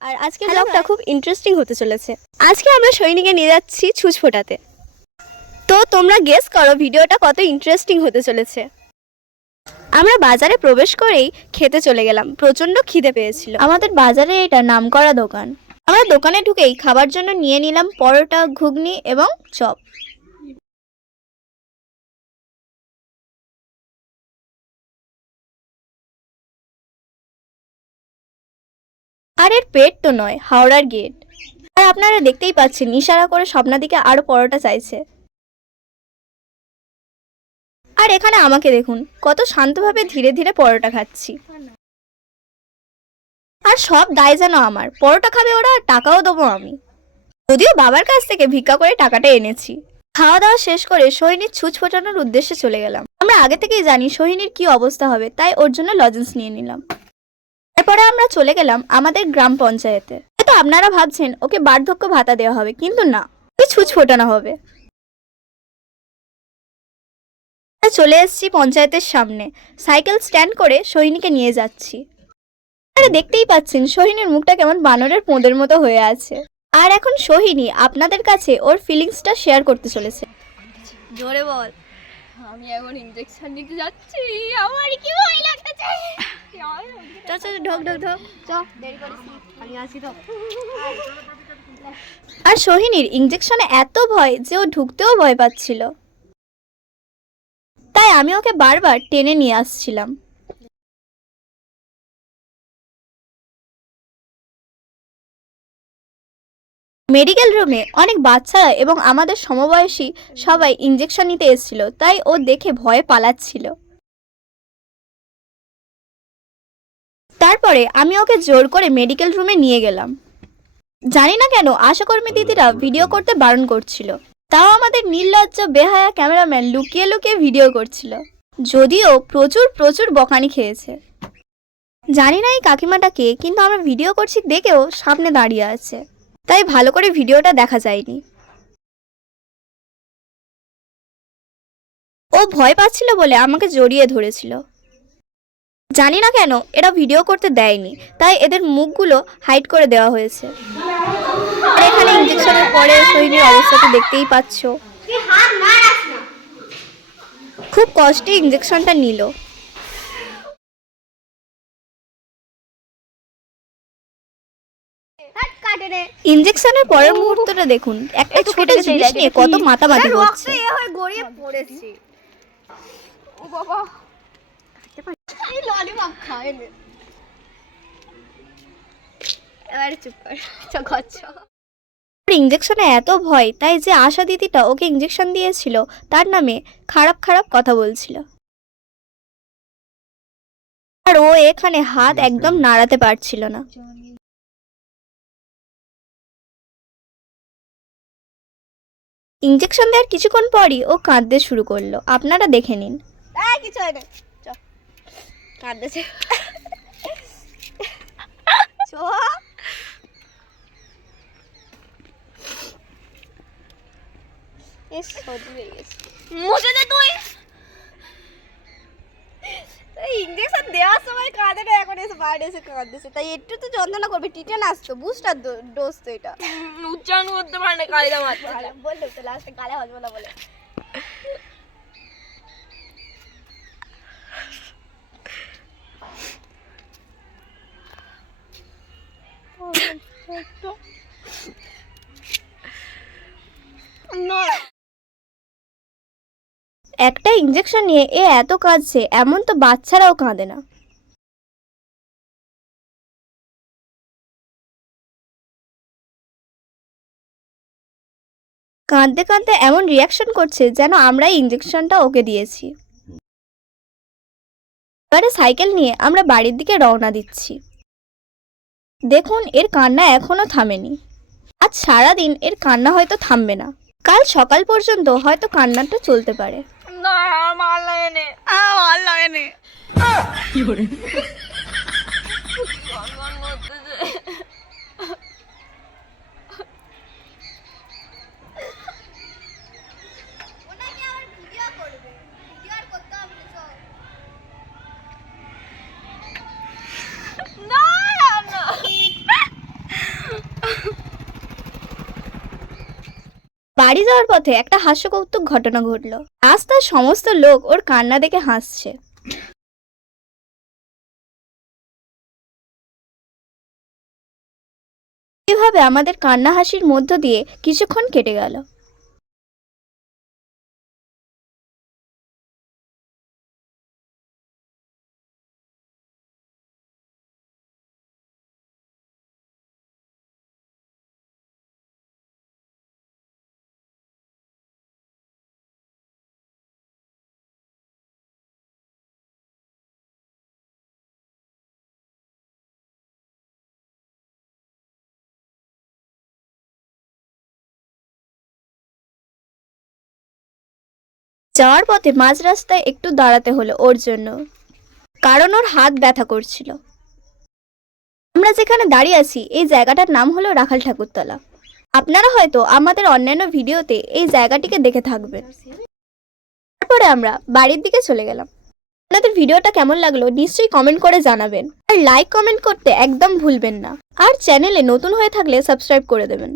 আর আজকে ব্লগটা খুব ইন্টারেস্টিং হতে চলেছে। আজকে আমরা সৈনিকে নিয়ে যাচ্ছি ছুঁচ ফোটাতে। তো তোমরা গেস করো ভিডিওটা কত ইন্টারেস্টিং হতে চলেছে। আমরা বাজারে প্রবেশ করেই খেতে চলে গেলাম প্রচণ্ড খিদে পেয়েছিল। আমাদের বাজারে এটা নামকরা দোকান। আমরা দোকানে ঢুকেই খাবার জন্য নিয়ে নিলাম পরোটা ঘুগনি এবং চপ। আর এর পেট তো নয়, হাওড়ার গেট। আর আপনারা দেখতেই পাচ্ছেন, ইশারা করে স্বপ্নাদিকে আরও পরোটা চাইছে। আর এখানে আমাকে দেখুন, কত শান্তভাবে ধীরে ধীরে পরোটা খাচ্ছি। আর সব দায় যেন আমার, পরোটা খাবে ওরা আর টাকাও দেবো আমি। যদিও বাবার কাছ থেকে ভিক্ষা করে টাকাটা এনেছি। খাওয়া দাওয়া শেষ করে সোহিনীর ছুঁচ ফোটানোর উদ্দেশ্যে চলে গেলাম। আমরা আগে থেকেই জানি সোহিনীর কি অবস্থা হবে, তাই ওর জন্য লজেন্স নিয়ে নিলাম। এরপরে আমরা চলে গেলাম আমাদের গ্রাম পঞ্চায়েতে। হয়তো আপনারা ভাবছেন, ওকে বার্ধক্য ভাতা দেওয়া হবে, কিন্তু না ওকে ছুঁচ ফোটানো হবে। চলে এসেছি পঞ্চায়েতের সামনে, সাইকেল স্ট্যান্ড করে সোহিনীকে নিয়ে যাচ্ছি। আপনারা দেখতেই পাচ্ছেন, সোহিনীর মুখটা কেমন বানরের পোঁদের মতো হয়ে আছে। আর এখন সোহিনী আপনাদের কাছে ওর ফিলিংসটা শেয়ার করতে চলেছে। জোরে বল। আমি এখন ইনজেকশন নিতে যাচ্ছি। আমার কি ভয় লাগছে? চল চল ঢোক ঢোক ঢোক। চ দেরি করিস আমি আসি তো। আর সোহিনীর ইঞ্জেকশনে এত ভয় যে ও ঢুকতেও ভয় পাচ্ছিল। তাই আমি ওকে বারবার টেনে নিয়ে আসছিলাম। মেডিকেল রুমে অনেক বাচ্চারা এবং আমাদের সমবয়সী সবাই ইঞ্জেকশন নিতে এসেছিল, তাই ও দেখে ভয়ে পালাচ্ছিল। তারপরে আমি ওকে জোর করে মেডিকেল রুমে নিয়ে গেলাম। জানি না কেন আশাকর্মী দিদিরা ভিডিও করতে বারণ করছিল। তাও আমাদের নির্লজ্জ, বেহায়া ক্যামেরাম্যান লুকিয়ে লুকিয়ে ভিডিও করছিল। যদিও প্রচুর প্রচুর বকানি খেয়েছে। জানি না এই কাকিমাটাকে কিন্তু আমরা ভিডিও করছি দেখেও সামনে দাঁড়িয়ে আছে। তাই ভালো করে ভিডিওটা দেখা যায়নি। ও ভয় পাচ্ছিল বলে আমাকে জড়িয়ে ধরেছিল। জানি না কেন, এরা ভিডিও করতে দেয়নি, তাই এদের মুখগুলো হাইড করে দেওয়া হয়েছে। এখানে ইঞ্জেকশনের পরে শরীরের অবস্থাটা দেখতেই পাচ্ছ। খুব কষ্টে ইঞ্জেকশনটা নিল। ইঞ্জেকশনের পরের মুহূর্তটা দেখুন। একটা ছোট জিনিস নিয়ে কত মাতামাতি করছে। গড়িয়ে পড়েছি। ও বাবা। এই ললিপপ খায় নে। এবারে চুপ কর চ ঘচ্ছ ইঞ্জেকশনে এত ভয় তাই যে আশা দিদিটা ওকে ইঞ্জেকশন দিয়েছিল তার নামে খারাপ খারাপ কথা বলছিল। আর ও এখানে হাত একদম নাড়াতে পারছিল না। ইঞ্জেকশন দেওয়ার কিছুক্ষণ পরই ও কাঁদতে শুরু করল। আপনারা দেখে নিন। কিছু হয় না। কাঁদতেছে। তুই ইঞ্জেকশন দেওয়ার সময় কাঁদে না এখন এসে বাইরে এসে কাঁদতেছে। তাই একটু তো যন্ত্রণা করবে টিটেন আসতো বুস্টার ডোজ তো এটা। উচ্চারণ করতে পারে না কায়দা মাত্র বলল তো লাস্টে গালে হজবো না বলে। একটা ইঞ্জেকশন নিয়ে এ এত কাঁদছে, এমন তো বাচ্চারাও কাঁদে না। কাঁদতে কাঁদতে এমন রিয়াকশন করছে যেন আমরাই ইঞ্জেকশনটা ওকে দিয়েছি। এবারে সাইকেল নিয়ে আমরা বাড়ির দিকে রওনা দিচ্ছি। দেখুন, এর কান্না এখনও থামেনি। আজ সারাদিন এর কান্না হয়তো থামবে না। কাল সকাল পর্যন্ত হয়তো কান্নাটা চলতে পারে। না আমার ভালো লাগে বাড়ি যাওয়ার পথে একটা হাস্যকৌতুক ঘটনা ঘটলো। আজ তার সমস্ত লোক ওর কান্না দেখে হাসছে। এভাবে আমাদের কান্না হাসির মধ্য দিয়ে কিছুক্ষণ কেটে গেল। যাওয়ার পথে মাঝ রাস্তায় একটু দাঁড়াতে হলো ওর জন্য, কারণ ওর হাত ব্যথা করছিল। আমরা যেখানে দাঁড়িয়ে আছি, এই জায়গাটার নাম হলো রাখাল ঠাকুরতলা। আপনারা হয়তো আমাদের অন্যান্য ভিডিওতে এই জায়গাটিকে দেখে থাকবেন। তারপরে আমরা বাড়ির দিকে চলে গেলাম। আপনাদের ভিডিওটা কেমন লাগল নিশ্চয়ই কমেন্ট করে জানাবেন। আর লাইক কমেন্ট করতে একদম ভুলবেন না। আর চ্যানেলে নতুন হয়ে থাকলে সাবস্ক্রাইব করে দেবেন।